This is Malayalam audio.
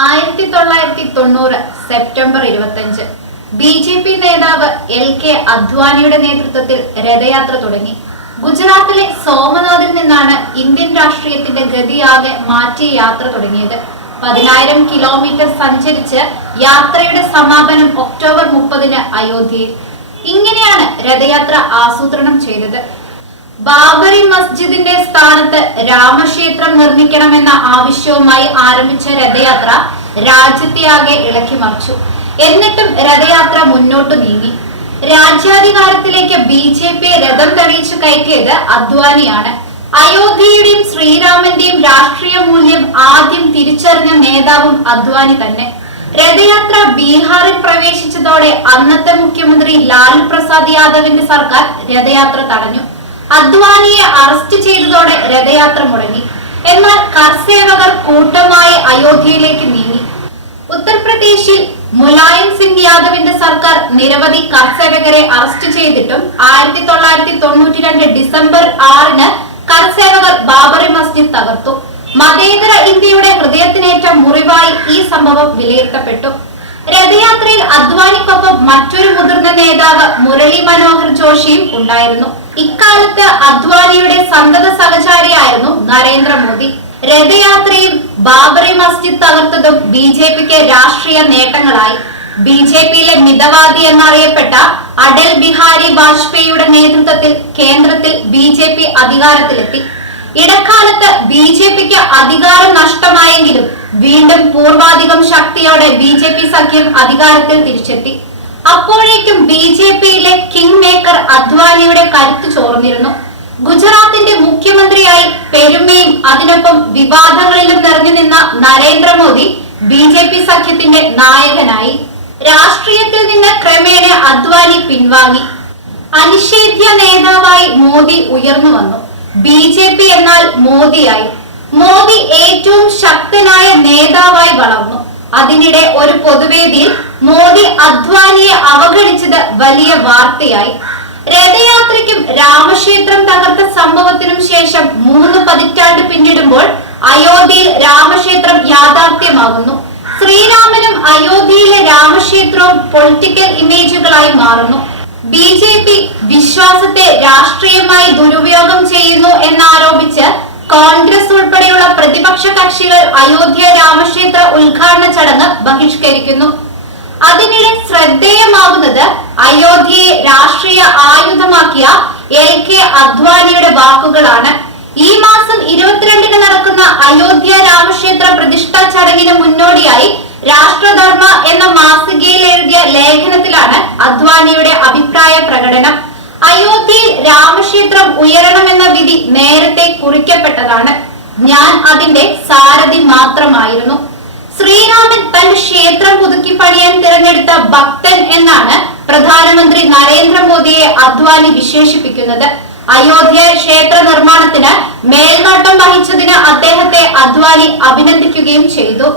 1990 സെപ്റ്റംബർ 25 BJP നേതാവ് LK അദ്വാനിയുടെ നേതൃത്വത്തിൽ രഥയാത്ര തുടങ്ങി. ഗുജറാത്തിലെ സോമനാഥിൽ നിന്നാണ് ഇന്ത്യൻ രാഷ്ട്രീയത്തിന്റെ ഗതിയാകെ മാറ്റിയ യാത്ര തുടങ്ങിയത്. 10,000 കിലോമീറ്റർ സഞ്ചരിച്ച് യാത്രയുടെ സമാപനം ഒക്ടോബർ 30 അയോധ്യയിൽ. ഇങ്ങനെയാണ് രഥയാത്ര ആസൂത്രണം ചെയ്തത്. ബാബറി മസ്ജിദിന്റെ സ്ഥാനത്ത് രാമക്ഷേത്രം നിർമ്മിക്കണമെന്ന ആവശ്യവുമായി ആരംഭിച്ച രഥയാത്ര രാജ്യത്തെയാകെ ഇളക്കിമറിച്ചു. എന്നിട്ടും രഥയാത്ര മുന്നോട്ട് നീങ്ങി. രാജ്യാധികാരത്തിലേക്ക് BJP രഥം തെളിയിച്ചു കയറ്റിയത് അദ്വാനിയാണ്. അയോധ്യയുടെയും ശ്രീരാമന്റെയും രാഷ്ട്രീയ മൂല്യം ആദ്യം തിരിച്ചറിഞ്ഞ നേതാവും അദ്വാനി തന്നെ. രഥയാത്ര ബീഹാറിൽ പ്രവേശിച്ചതോടെ അന്നത്തെ മുഖ്യമന്ത്രി ലാലു പ്രസാദ് യാദവിന്റെ സർക്കാർ രഥയാത്ര തടഞ്ഞു. അദ്വാനിയെ അറസ്റ്റ് ചെയ്തതോടെ രഥയാത്ര മുടങ്ങി. എന്നാൽ കർസേവകർ കൂട്ടമായി അയോധ്യയിലേക്ക് നീങ്ങി. ഉത്തർപ്രദേശിൽ മുലായം സിംഗ് യാദവിന്റെ സർക്കാർ നിരവധി കർസേവകരെ അറസ്റ്റ് ചെയ്തിട്ടും 1992 ഡിസംബർ 6 കർസേവകർ ബാബറി മസ്ജിദ് തകർത്തു. മതേതര ഇന്ത്യയുടെ ഹൃദയത്തിനേറ്റ മുറിവായി ഈ സംഭവം വിലയിരുത്തപ്പെട്ടു. രഥയാത്രയിൽ അദ്വാനിക്കൊപ്പം മറ്റൊരു മുതിർന്ന നേതാവ് മുരളി മനോഹർ ജോഷിയും ഉണ്ടായിരുന്നു. ഇക്കാലത്ത് അദ്വാനിയുടെ സന്തത സഹചാരിയായിരുന്നു നരേന്ദ്രമോദി. രഥയാത്രയും ബാബറി മസ്ജിദ് തകർത്തതും BJPക്ക് രാഷ്ട്രീയ നേട്ടങ്ങളായി. BJPയിലെ മിതവാദി എന്നറിയപ്പെട്ട അടൽ ബിഹാരി വാജ്പേയിയുടെ നേതൃത്വത്തിൽ കേന്ദ്രത്തിൽ BJP അധികാരത്തിലെത്തി. ഇടക്കാലത്ത് BJPക്ക് അധികാരം നഷ്ടമായെങ്കിലും വീണ്ടും പൂർവാധികം ശക്തിയോടെ BJP സഖ്യം അധികാരത്തിൽ തിരിച്ചെത്തി. അപ്പോഴേക്കും BJPയിലെ കിങ് മേക്കർ അദ്വാനിയുടെ കരുത്ത് ചോർന്നിരുന്നു. ഗുജറാത്തിന്റെ മുഖ്യമന്ത്രിയായി പെരുമയും അതിനൊപ്പം വിവാദങ്ങളിലും നിറഞ്ഞു നിന്ന നരേന്ദ്രമോദി BJP സഖ്യത്തിന്റെ നായകനായി. രാഷ്ട്രീയത്തിൽ നിന്ന് ക്രമേണ അദ്വാനി പിൻവാങ്ങി. അനിഷേധ്യ നേതാവായി മോദി ഉയർന്നു വന്നു. BJP എന്നാൽ മോദിയായി. മോദി ഏറ്റവും ശക്തനായ നേതാവായി വളർന്നു. അതിനിടെ ഒരു പൊതുവേദിയിൽ മോദി അദ്വാനിയെ അവഗണിച്ചത് വലിയ വാർത്തയായി. രഥയാത്രയ്ക്കും രാമക്ഷേത്രം തകർത്ത സംഭവത്തിനും ശേഷം 3 പതിറ്റാണ്ട് പിന്നിടുമ്പോൾ അയോധ്യയിൽ രാമക്ഷേത്രം യാഥാർത്ഥ്യമാകുന്നു. ശ്രീരാമനും അയോധ്യയിലെ രാമക്ഷേത്രവും പൊളിറ്റിക്കൽ ഇമേജുകളായി മാറുന്നു. BJP വിശ്വാസത്തെ രാഷ്ട്രീയമായി ദുരുപയോഗം ചെയ്യുന്നു എന്നാരോപിച്ച് കോൺഗ്രസ് ഉൾപ്പെടെയുള്ള പ്രതിപക്ഷ കക്ഷികൾ അയോധ്യ രാമക്ഷേത്ര ഉദ്ഘാടന ചടങ്ങ് ബഹിഷ്കരിക്കുന്നു. അതിനിടെ ശ്രദ്ധേയമാകുന്നത് അയോധ്യയെ രാഷ്ട്രീയ ആയുധമാക്കിയ LK അദ്വാനിയുടെ വാക്കുകളാണ്. ഈ മാസം 22 നടക്കുന്ന അയോധ്യ രാമക്ഷേത്ര പ്രതിഷ്ഠാ ചടങ്ങിന് മുന്നോടിയായി രാഷ്ട്രധർമ്മ എന്ന മാസികയിൽ എഴുതിയ ലേഖനത്തിലാണ് അദ്വാനിയുടെ അഭിപ്രായ പ്രകടനം. അയോധ്യയിൽ രാമക്ഷേത്രം ഉയരണമെന്ന വിധി നേരത്തെ കുറിക്കപ്പെട്ടതാണ്. ഞാൻ അതിന്റെ സാരഥി മാത്രമായിരുന്നു. ശ്രീരാമൻ തന്റെ ക്ഷേത്രം പുതുക്കി പണിയാൻ തിരഞ്ഞെടുത്ത ഭക്തൻ എന്നാണ് പ്രധാനമന്ത്രി നരേന്ദ്രമോദിയെ അദ്വാനി വിശേഷിപ്പിക്കുന്നത്. അയോധ്യ ക്ഷേത്ര നിർമ്മാണത്തിന് മേൽനോട്ടം വഹിച്ചതിന് അദ്ദേഹത്തെ അദ്വാനി അഭിനന്ദിക്കുകയും ചെയ്തു.